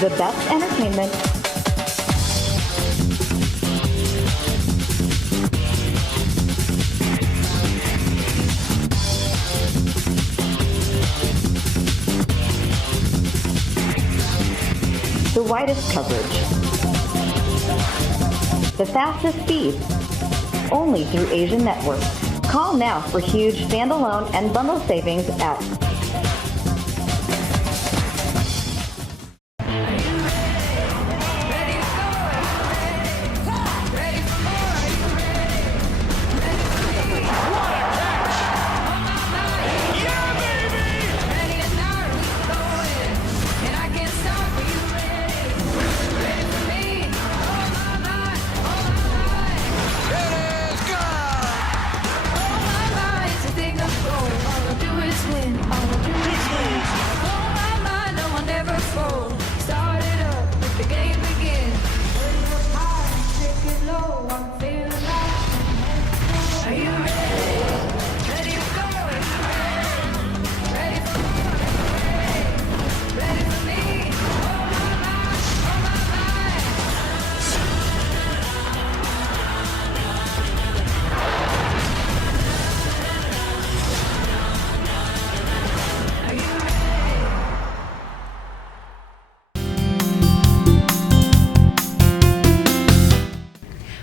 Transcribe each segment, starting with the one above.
the best entertainment, the widest coverage, the fastest speed, only through Asian Network. Call now for huge standalone and bundle savings at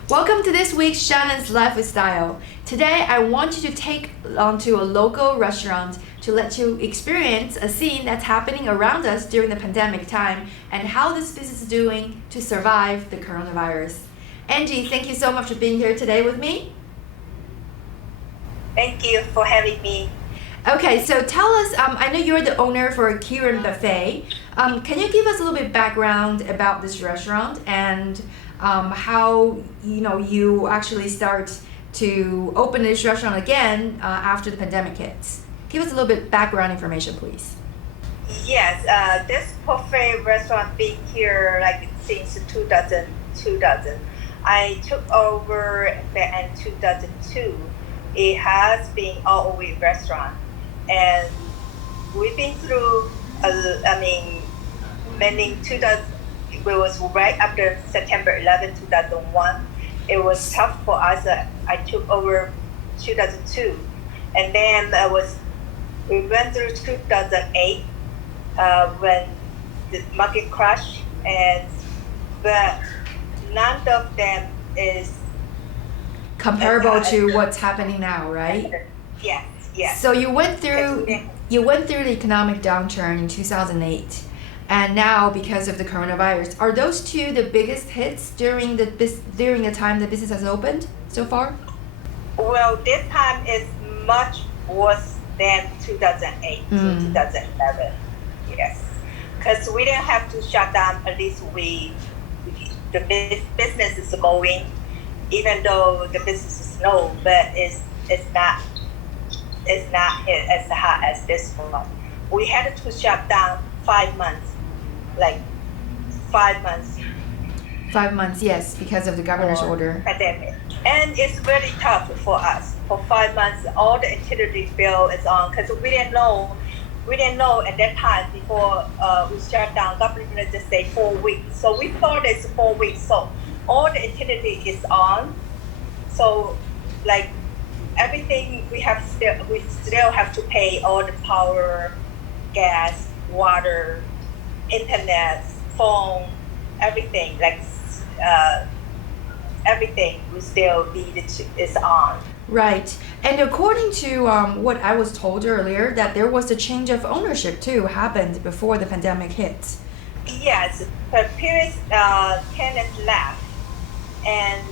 Welcome to this week's Shannon's Life with Style. Today I want you to take onto a local restaurant to let you experience a scene that's happening around us during the pandemic time and how this business is doing to survive the coronavirus. Angie, thank you so much for being here today with me. Thank you for having me. Okay, so tell us, I know you're the owner for Kieran Buffet. Can you give us a little bit background about this restaurant and how you actually start to open this restaurant again after the pandemic hits? Give us a little bit background information, please. Yes, this buffet restaurant been here since 2000. I took over back in 2002. It has been all over restaurant, and we've been through. Many 2000. It was right after September 11, 2001. It was tough for us. I took over 2002, and then we went through 2008 when the market crashed, but none of them is comparable to what's happening now, right? Yes. So you went through the economic downturn in 2008. And now, because of the coronavirus, are those two the biggest hits during the time the business has opened so far? Well, this time is much worse than 2008 to 2011. Yes, because we didn't have to shut down. At least the business is going, even though the business is slow, but it's not hit as hard as this one. We had to shut down 5 months. 5 months. 5 months, yes, because of the governor's order. Pandemic. And it's really tough for us. For 5 months, all the utility bill is on, because we didn't know at that time before we shut down. Government just say 4 weeks. So we thought it's 4 weeks. So all the utility is on. So everything we still have to pay all the power, gas, water, internet, phone, everything, everything we still need is on. Right. And according to what I was told earlier, that there was a change of ownership too happened before the pandemic hit. Yes, the previous tenant left, and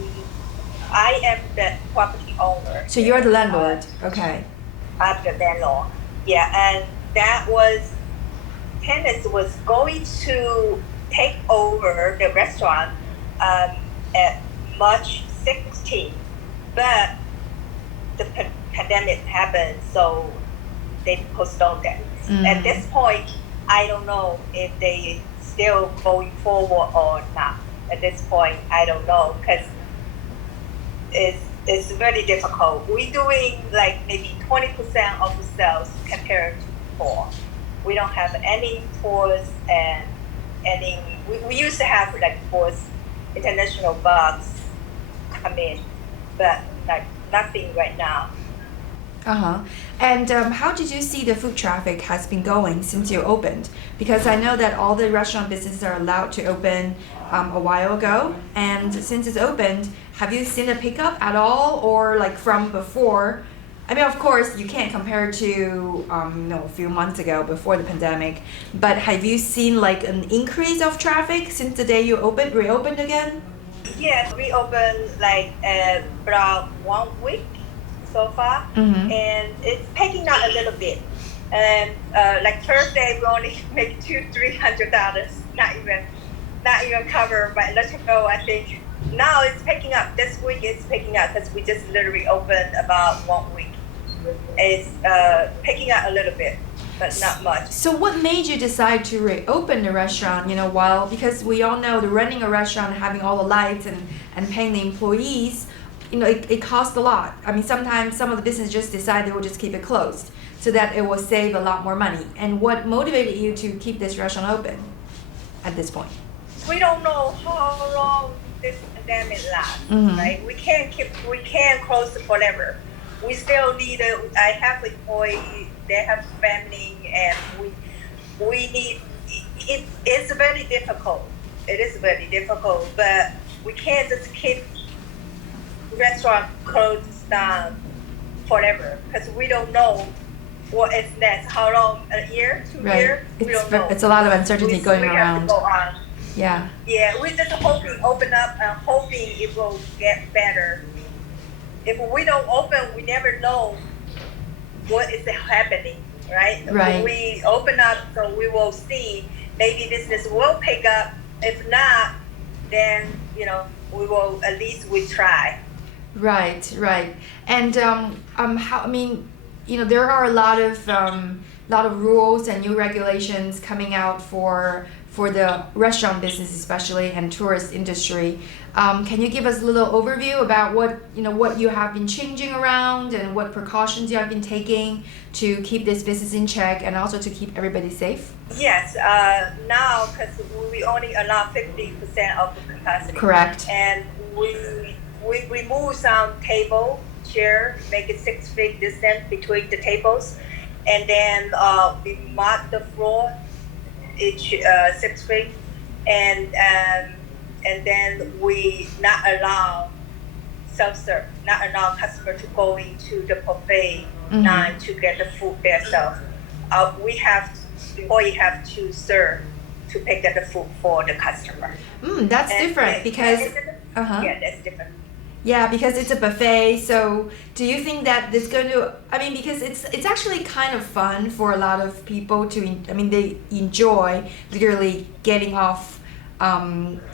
I am the property owner. So you're the landlord. Okay. I'm the landlord. Yeah, and that was tenants was going to take over the restaurant at March 16th, but the pandemic happened, so they postponed that. At this point, I don't know if they still going forward or not. At this point, I don't know, because it's very difficult. We're doing maybe 20% of the sales compared to before. We don't have any tours, and any. We used to have like both international bugs come in, but like nothing right now. Uh-huh. And how did you see the foot traffic has been going since you opened? Because I know that all the restaurant businesses are allowed to open a while ago, and since it's opened, have you seen a pickup at all, or like from before? I mean, of course, you can't compare to a few months ago before the pandemic, but have you seen like an increase of traffic since the day you reopened again? Yes, we opened like about 1 week so far, Mm-hmm. and it's picking up a little bit. And like Thursday, we only make $200-300, not even covered by electrical. I think now it's picking up. This week it's picking up because we just literally opened about 1 week. It's picking up a little bit, but not much. So what made you decide to reopen the restaurant, because we all know that running a restaurant, having all the lights and paying the employees, it costs a lot. I mean, sometimes some of the businesses just decide they will just keep it closed so that it will save a lot more money. And what motivated you to keep this restaurant open at this point? We don't know how long this pandemic lasts, Mhm. right? We can't close it forever. We still need I have employees, they have family, and we need, it's very difficult. It is very difficult, but we can't just keep restaurant closed down forever because we don't know what is next. How long? A year? 2 Right. years? We don't know. It's a lot of uncertainty going We have around. to go on. Yeah. Yeah, we're just hoping, open up and hoping it will get better. If we don't open, we never know what is happening, right? Right. We open up, so we will see. Maybe business will pick up. If not, then we will at least we try. Right. And how? I mean, there are a lot of rules and new regulations coming out for the restaurant business, especially, and tourist industry. Can you give us a little overview about what you have been changing around and what precautions you have been taking to keep this business in check and also to keep everybody safe? Yes, now because we only allow 50% of the capacity. Correct. And we remove some table, chair, make it 6 feet distance between the tables, and then we mark the floor each 6 feet, and then we not allow self-serve, not allow customer to go into the buffet Mhm. line to get the food themselves. We have to serve to pick up the food for the customer. That's different because Yeah, that's different. yeah, because it's a buffet. So do you think that it's going to, because it's actually kind of fun for a lot of people they enjoy literally getting off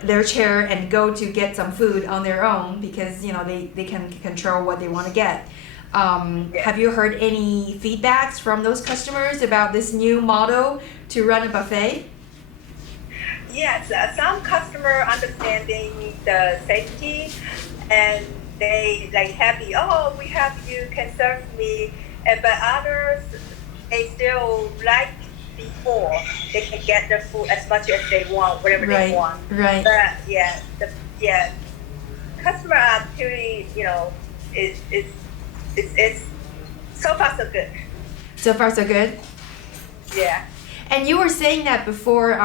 their chair and go to get some food on their own because, they can control what they want to get. Have you heard any feedbacks from those customers about this new model to run a buffet? Yes, some customer understanding the safety, and they like happy. Oh, we have you can serve me, but others they still like before they can get the food as much as they want, whatever they want. Right. But customer are pretty. It's so far so good. So far, so good. Yeah. And you were saying that before.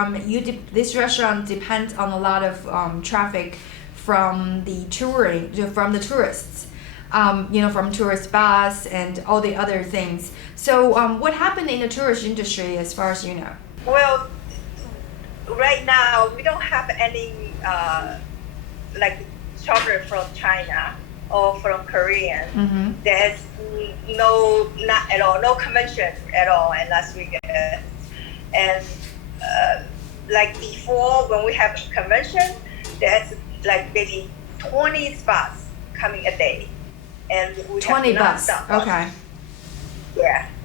This restaurant depends on a lot of traffic from the tourists. From tourist bus and all the other things. So, what happened in the tourist industry, as far as you know? Well, right now we don't have any like chocolate from China or from Korean. Mm-hmm. There's not at all, no convention at all in Las Vegas. And like before, when we have a convention, there's like maybe 20 spots coming a day, and we 20 have bus. nonstop. Okay.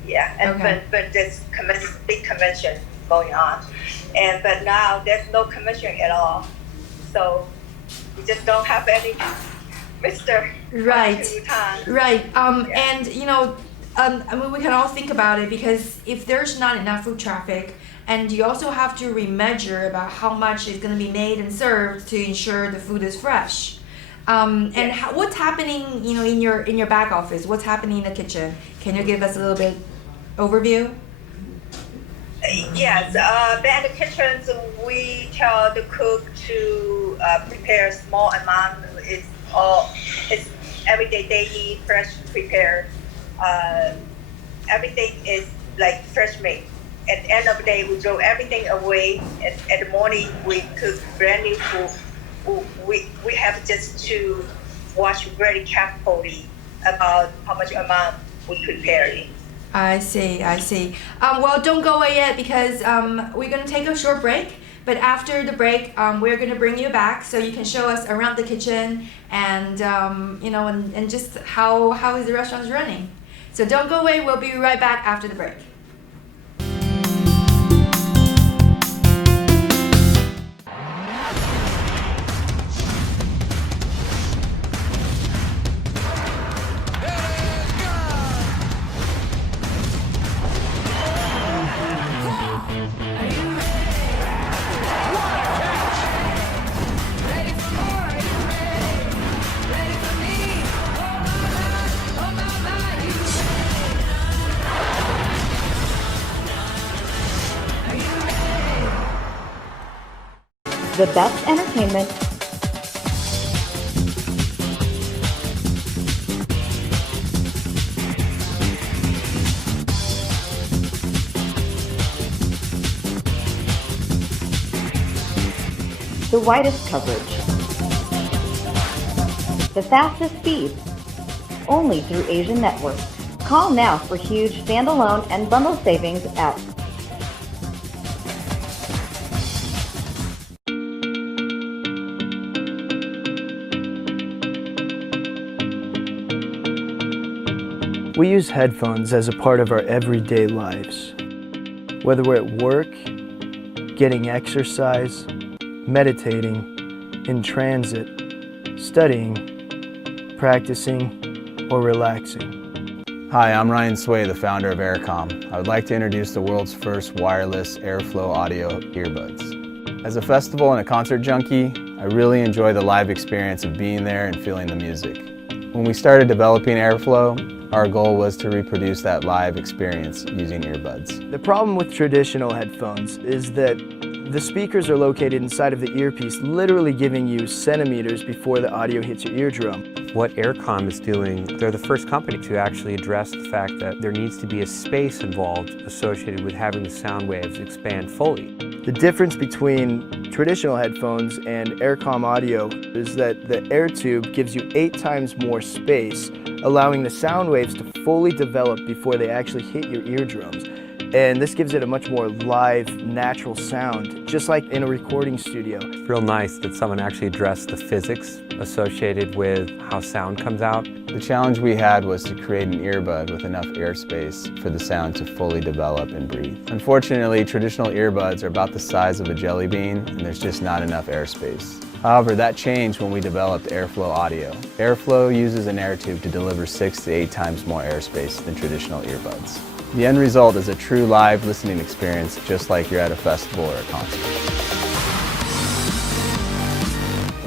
Yeah, and Okay. but there's big convention going on, but now there's no convention at all, so we just don't have any Mr. Right. Time. Right. Yeah. And we can all think about it because if there's not enough foot traffic and you also have to remeasure about how much is going to be made and served to ensure the food is fresh. And what's happening, in your back office? What's happening in the kitchen? Can you give us a little bit overview? Yes, in the kitchens, we tell the cook to prepare a small amount. It's everyday daily fresh prepared. Everything is like fresh made. At the end of the day, we throw everything away. At the morning, we cook brand new food. We have just to watch very carefully about how much amount we preparing. I see. Well, don't go away yet because we're going to take a short break. But after the break, we're going to bring you back so you can show us around the kitchen and, and just how is the restaurant running. So don't go away. We'll be right back after the break. The best entertainment, the widest coverage, the fastest speed, only through Asian Network. Call now for huge standalone and bundle savings at We use headphones as a part of our everyday lives. Whether we're at work, getting exercise, meditating, in transit, studying, practicing, or relaxing. Hi, I'm Ryan Sway, the founder of Aircom. I would like to introduce the world's first wireless airflow audio earbuds. As a festival and a concert junkie, I really enjoy the live experience of being there and feeling the music. When we started developing Airflow, our goal was to reproduce that live experience using earbuds. The problem with traditional headphones is that the speakers are located inside of the earpiece, literally giving you centimeters before the audio hits your eardrum. What Aircom is doing, they're the first company to actually address the fact that there needs to be a space involved associated with having the sound waves expand fully. The difference between traditional headphones and Aircom audio is that the air tube gives you 8 times more space, allowing the sound waves to fully develop before they actually hit your eardrums. And this gives it a much more live, natural sound, just like in a recording studio. It's real nice that someone actually addressed the physics associated with how sound comes out. The challenge we had was to create an earbud with enough airspace for the sound to fully develop and breathe. Unfortunately, traditional earbuds are about the size of a jelly bean, and there's just not enough airspace. However, that changed when we developed Airflow Audio. Airflow uses an air tube to deliver 6 to 8 times more airspace than traditional earbuds. The end result is a true live listening experience, just like you're at a festival or a concert.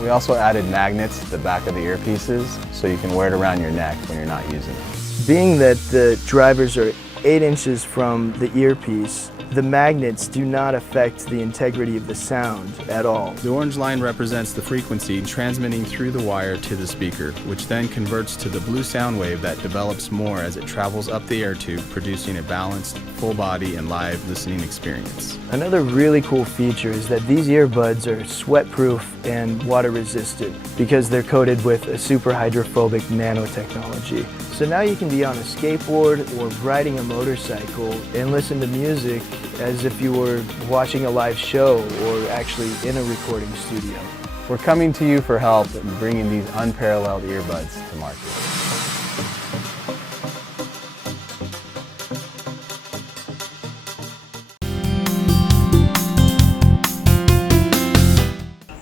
We also added magnets to the back of the earpieces so you can wear it around your neck when you're not using it. Being that the drivers are 8 inches from the earpiece, the magnets do not affect the integrity of the sound at all. The orange line represents the frequency transmitting through the wire to the speaker, which then converts to the blue sound wave that develops more as it travels up the air tube, producing a balanced, full body and live listening experience. Another really cool feature is that these earbuds are sweat-proof and water-resistant because they're coated with a super hydrophobic nanotechnology. So now you can be on a skateboard or riding a motorcycle and listen to music as if you were watching a live show or actually in a recording studio. We're coming to you for help in bringing these unparalleled earbuds to market.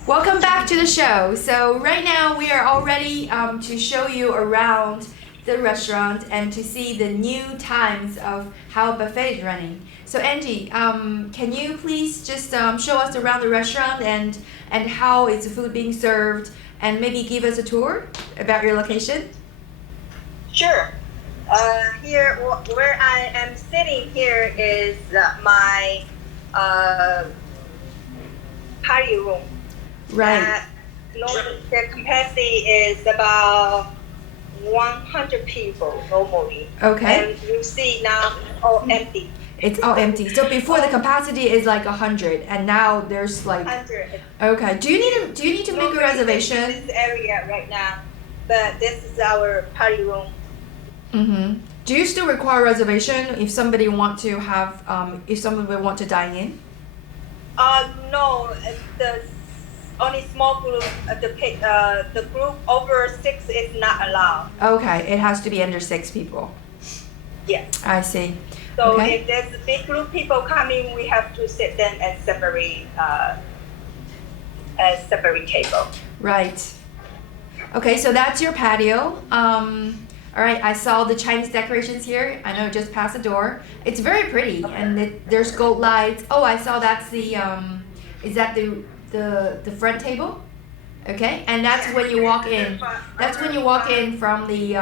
Welcome back to the show. So right now we are all ready to show you around the restaurant and to see the new times of how buffet is running. So Angie, can you please just show us around the restaurant and how is the food being served, and maybe give us a tour about your location? Sure. Here, where I am sitting here is my party room. Right. The capacity is about 100 people normally. Okay. And you see now it's all empty. It's all empty. So before the capacity is like 100, and now there's like. 100. Okay. Do you need to make a Normally reservation? This area right now, but this is our party room. Mm-hmm. Do you still require reservation if somebody want to have if somebody want to dine in? No, the only small group. The group over 6 is not allowed. Okay, it has to be under 6 people. Yes. I see. So Okay. if there's a big group people coming, we have to sit them at separate table. Right. Okay, so that's your patio. All right, I saw the Chinese decorations here. I know just past the door. It's very pretty, and there's gold lights. Oh, I saw that's the is that the front table? Okay, and that's when you walk in. That's when you walk in from the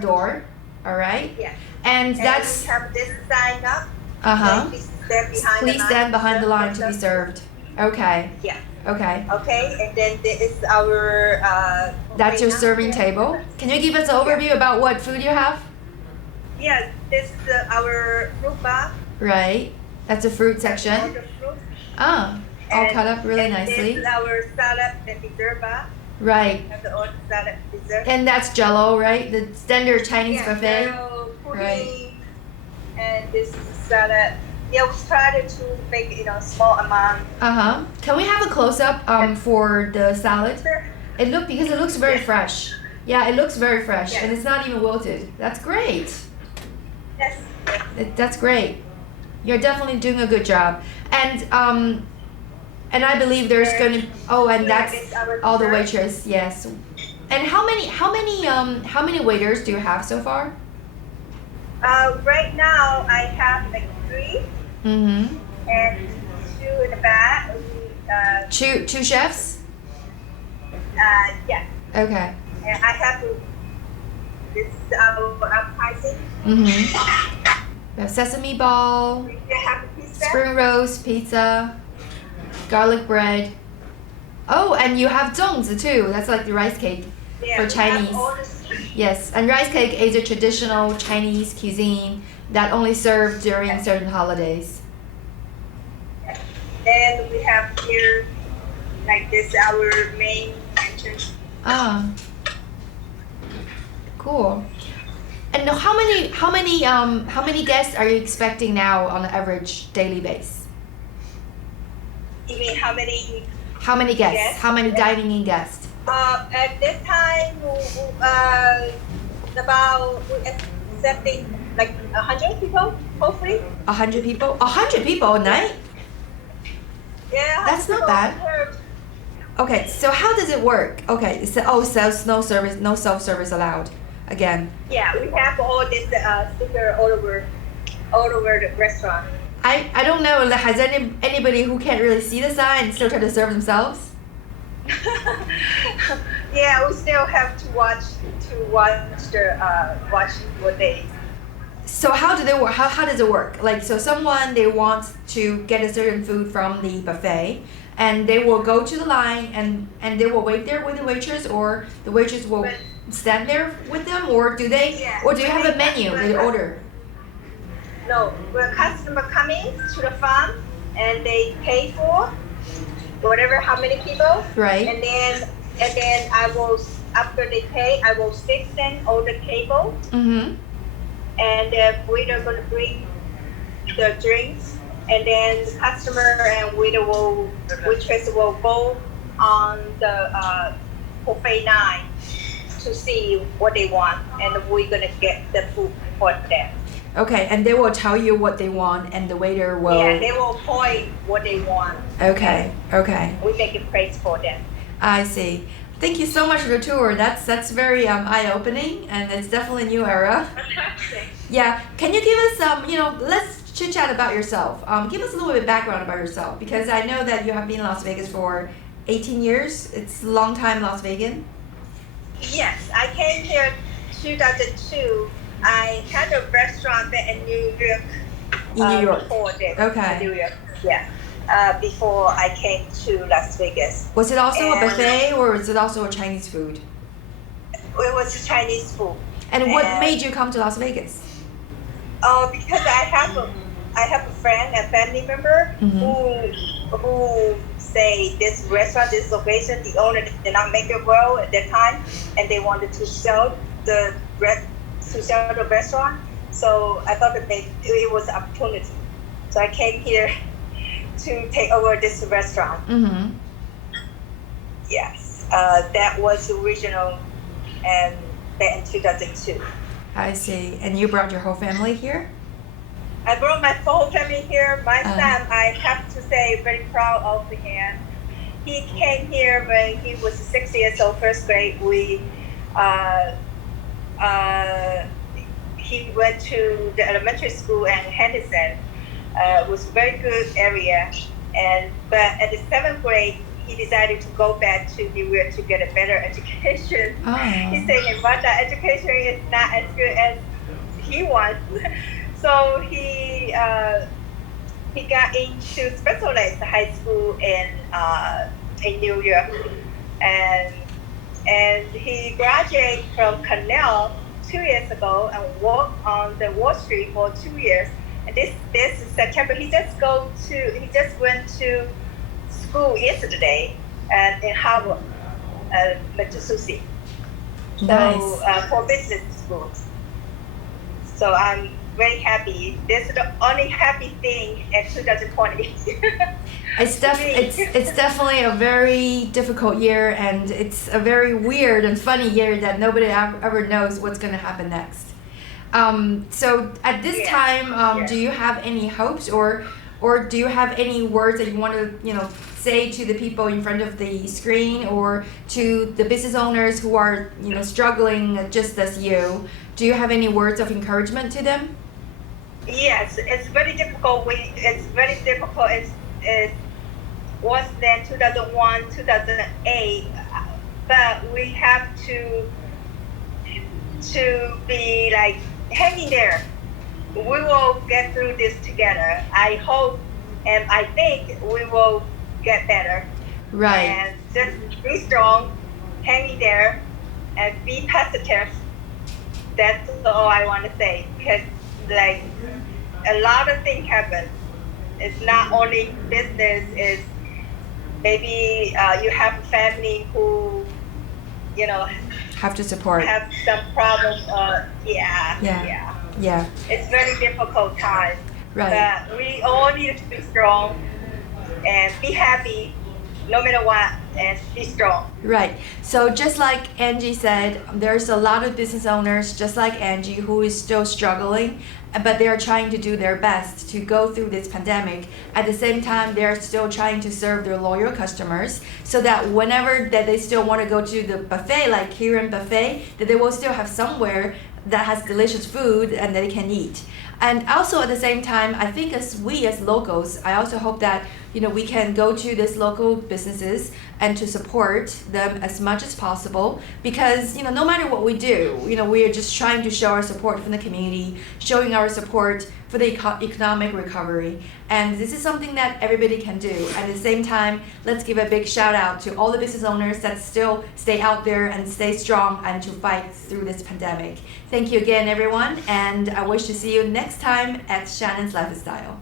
door. All right. Yeah. And And that's we have this sign up. Please Please stand behind the line to be served. Okay. Yeah. Okay. Okay, and then this is our. That's your serving table. Can you give us an overview about what food you have? Yeah, this is our fruit bar. Right. That's a fruit All section. the fruit. Ah, all cut up really and This nicely. is our salad and dessert bar. Right. We have all the salad dessert. And that's Jello, right? The standard Chinese Yeah, buffet. so pudding, Right. And this is salad. Yeah, we tried to make small amount. Uh-huh. Can we have a close up for the salad? It looks very fresh. Yeah, it looks very fresh, Yes. and it's not even wilted. That's great. Yes. That's great. You're definitely doing a good job. And I believe there's gonna and that's all the waitress, yes. And how many waiters do you have so far? Right now I have like 3 Mm-hmm. and 2 in the back. Two chefs? Yeah. Okay. And I have to. This is our appetizing. Mm-hmm. We have sesame ball, We have pizza. spring roast, pizza, garlic bread. Oh, and you have zongzi too. That's like the rice cake Yeah, for we have Chinese. all the sweet. Yes, and rice cake is a traditional Chinese cuisine that only served during certain holidays. Then we have here, like this, our main entrance. Ah, cool. And how many guests are you expecting now on an average daily base? You mean how many? How many guests? Yes. How many dining in guests? At this time, about we're accepting like 100 people, hopefully. 100 people? 100 people a night? Yeah. That's not 100 bad. people. Okay, so how does it work? Okay, so no service, no self-service allowed. Again, Yeah, we have all this sticker all over the restaurant. I don't know. Has anybody who can't really see the sign still try to serve themselves? Yeah, we still have to watch what they. So how do they work? How does it work? Like, so someone they want to get a certain food from the buffet, and they will go to the line and they will wait there with the waitress, or the waitress will stand there with them, or do they? Yeah. Or do you have a menu they order? No, when customer coming to the farm and they pay for whatever how many people, Right. and then I will, after they pay, I will sit them on the table, Mm-hmm. and the waiter gonna bring the drinks, and then the customer and waitress will go on the buffet line to see what they want, and we're gonna get the food for them. Okay, and they will tell you what they want, and the waiter will. Yeah, they will point what they want. Okay. Okay. We make a price for them. I see. Thank you so much for the tour. That's very eye-opening, and it's definitely a new era. Fantastic. Yeah. Can you give us let's chit chat about yourself. Give us a little bit of background about yourself, because I know that you have been in Las Vegas for 18 years. It's a long time Las Vegas. Yes, I came here 2002. I had a restaurant there in New York. In New York. Before this. Okay. New York. Yeah. Before I came to Las Vegas. Was it also a And buffet, or was it also a Chinese food? It was Chinese food. And what made you come to Las Vegas? Because I have a friend, a family member who say this restaurant, this location, the owner did not make it well at that time, and they wanted to sell the restaurant. So I thought that it was an opportunity. So I came here to take over this restaurant. Mm-hmm. Yes, that was the original, and back in 2002. I see. And you brought your whole family here? I brought my whole family here. My son, I have to say, very proud of him. He came here when he was 6 years old, first grade. He went to the elementary school in Henderson. It was a very good area. But at the 7th grade, he decided to go back to New York to get a better education. Oh. He said in Russia, education is not as good as he wants. So he got into specialized high school in New York, and he graduated from Cornell 2 years ago and worked on the Wall Street for 2 years. And this is September. He just went to school yesterday in Harvard, Massachusetts. Nice. For business school. So I'm very happy. This is the only happy thing in 2020. It's definitely a very difficult year, and it's a very weird and funny year that nobody ever knows what's going to happen next. So at this time, do you have any hopes, or do you have any words that you want to say to the people in front of the screen, or to the business owners who are struggling just as you? Do you have any words of encouragement to them? Yes, it's very difficult. It's very difficult. It was then 2001, 2008, but we have to be like hanging there. We will get through this together. I hope and I think we will get better. Right. And just be strong, hanging there, and be positive. That's all I want to say, because like a lot of things happen. It's not only business. It's maybe you have a family who Have to support. have some problems. Yeah. It's very difficult time. Right. But we all need to be strong and be happy, no matter what, and be strong. Right. So just like Angie said, there's a lot of business owners just like Angie who is still struggling, but they're trying to do their best to go through this pandemic. At the same time, they're still trying to serve their loyal customers, so that whenever that they still want to go to the buffet, like Kieran Buffet, that they will still have somewhere that has delicious food and they can eat. And also at the same time, I think as locals, I also hope that we can go to these local businesses and to support them as much as possible, because no matter what we do, we are just trying to show our support from the community, showing our support for the economic recovery. And this is something that everybody can do. At the same time, let's give a big shout out to all the business owners that still stay out there and stay strong and to fight through this pandemic. Thank you again, everyone, and I wish to see you next time at Shannon's Lifestyle.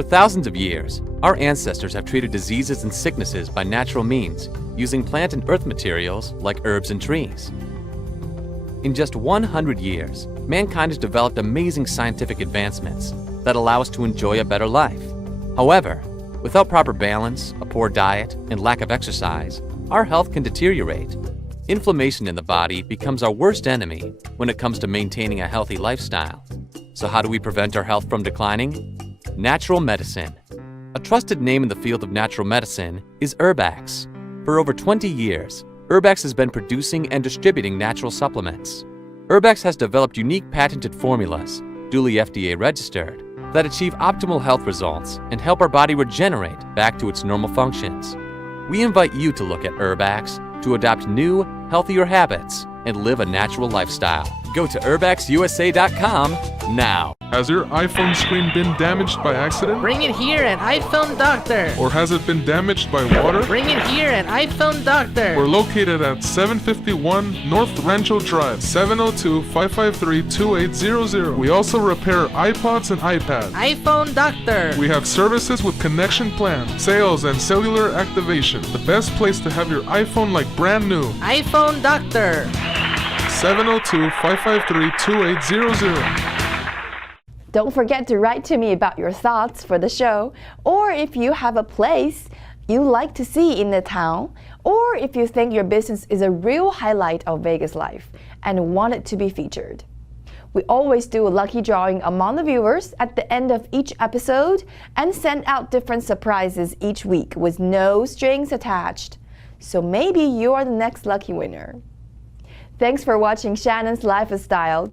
For thousands of years, our ancestors have treated diseases and sicknesses by natural means, using plant and earth materials like herbs and trees. In just 100 years, mankind has developed amazing scientific advancements that allow us to enjoy a better life. However, without proper balance, a poor diet, and lack of exercise, our health can deteriorate. Inflammation in the body becomes our worst enemy when it comes to maintaining a healthy lifestyle. So how do we prevent our health from declining? Natural medicine. A trusted name in the field of natural medicine is Herbax. For over 20 years, Herbax has been producing and distributing natural supplements. Herbax has developed unique patented formulas, duly FDA registered, that achieve optimal health results and help our body regenerate back to its normal functions. We invite you to look at Herbax to adopt new, healthier habits and live a natural lifestyle. Go to herbaxusa.com now. Has your iPhone screen been damaged by accident? Bring it here at iPhone Doctor. Or has it been damaged by water? Bring it here at iPhone Doctor. We're located at 751 North Rancho Drive, 702-553-2800. We also repair iPods and iPads. iPhone Doctor. We have services with connection plan, sales, and cellular activation. The best place to have your iPhone like brand new. iPhone Doctor. 702-553-2800. Don't forget to write to me about your thoughts for the show, or if you have a place you like to see in the town, or if you think your business is a real highlight of Vegas life and want it to be featured. We always do a lucky drawing among the viewers at the end of each episode and send out different surprises each week with no strings attached. So maybe you are the next lucky winner. Thanks for watching Shannon's Lifestyle.